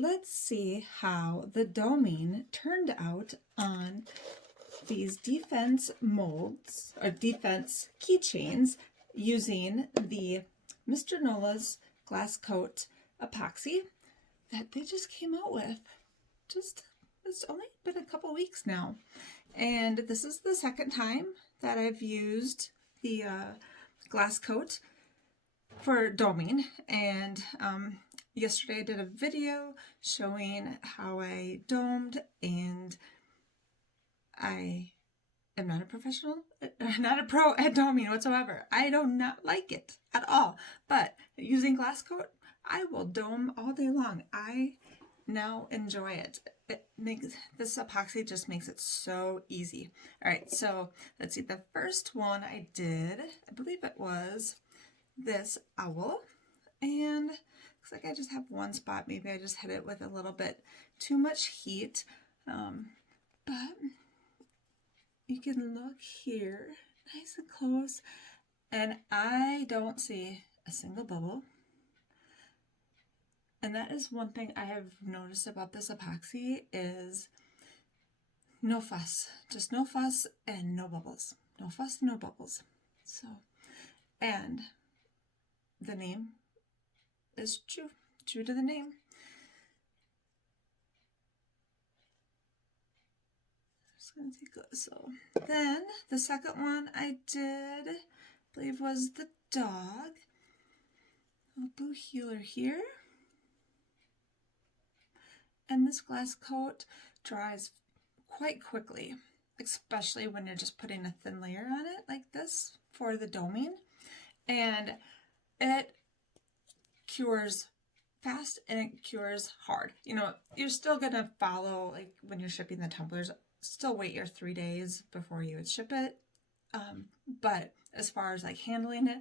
let's see how the doming turned out on these defense molds or defense keychains using the Mr. Nola's glass coat epoxy that they just came out with. It's only been a couple weeks now, and this is the second time that I've used the glass coat for doming. And yesterday I did a video showing how I domed, and I am not a professional, not a pro at doming whatsoever. I do not like it at all, but using glass coat, I will dome all day long. I now enjoy it. This epoxy just makes it so easy. All right, so let's see. The first one I did, I believe it was this owl, and looks like I just have one spot. Maybe I just hit it with a little bit too much heat, but you can look here nice and close, and I don't see a single bubble. And that is one thing I have noticed about this epoxy is no fuss. Just no fuss and no bubbles. No fuss, no bubbles. So, and the name is true to the name. Just gonna take a, so then the second one I did, I believe, was the dog. A blue healer here. And this glass coat dries quite quickly, especially when you're just putting a thin layer on it like this for the doming. And it cures fast and it cures hard. You know, you're still gonna follow, like when you're shipping the tumblers, still wait your 3 days before you would ship it. But as far as like handling it,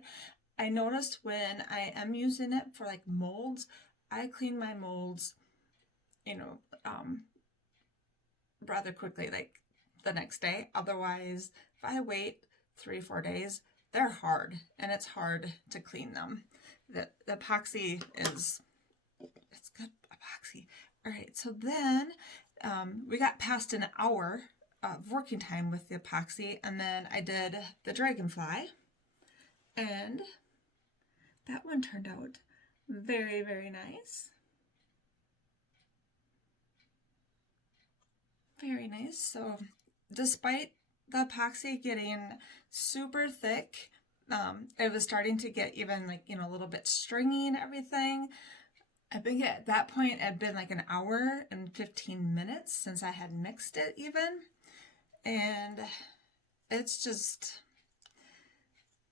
I noticed when I am using it for like molds, I clean my molds, you know, rather quickly, like the next day. Otherwise, if I wait 3-4 days, they're hard and it's hard to clean them. The epoxy it's good epoxy. All right, so then we got past an hour of working time with the epoxy, and then I did the dragonfly, and that one turned out very, very nice. Very nice. So despite the epoxy getting super thick, it was starting to get even like, you know, a little bit stringy and everything. I think at that point it had been like an hour and 15 minutes since I had mixed it even. And it's just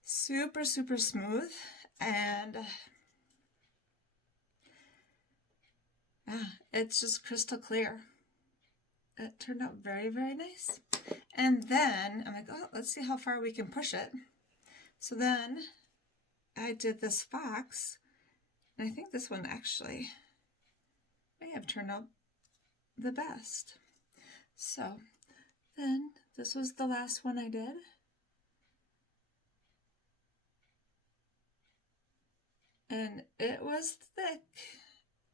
super, super smooth. And yeah, it's just crystal clear. It turned out very, very nice. And then I'm like, oh, let's see how far we can push it. So then I did this fox, and I think this one actually may have turned out the best. So then this was the last one I did. And it was thick.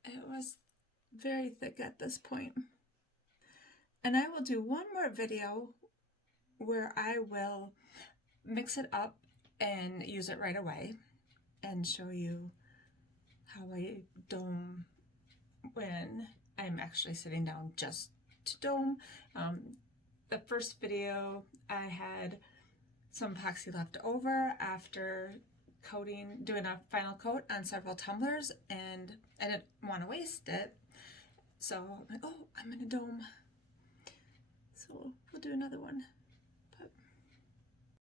It was very thick at this point. And I will do one more video where I will mix it up and use it right away and show you how I dome when I'm actually sitting down just to dome. The first video, I had some epoxy left over after doing a final coat on several tumblers, and I didn't want to waste it. So I'm like, oh, I'm gonna dome. So we'll do another one.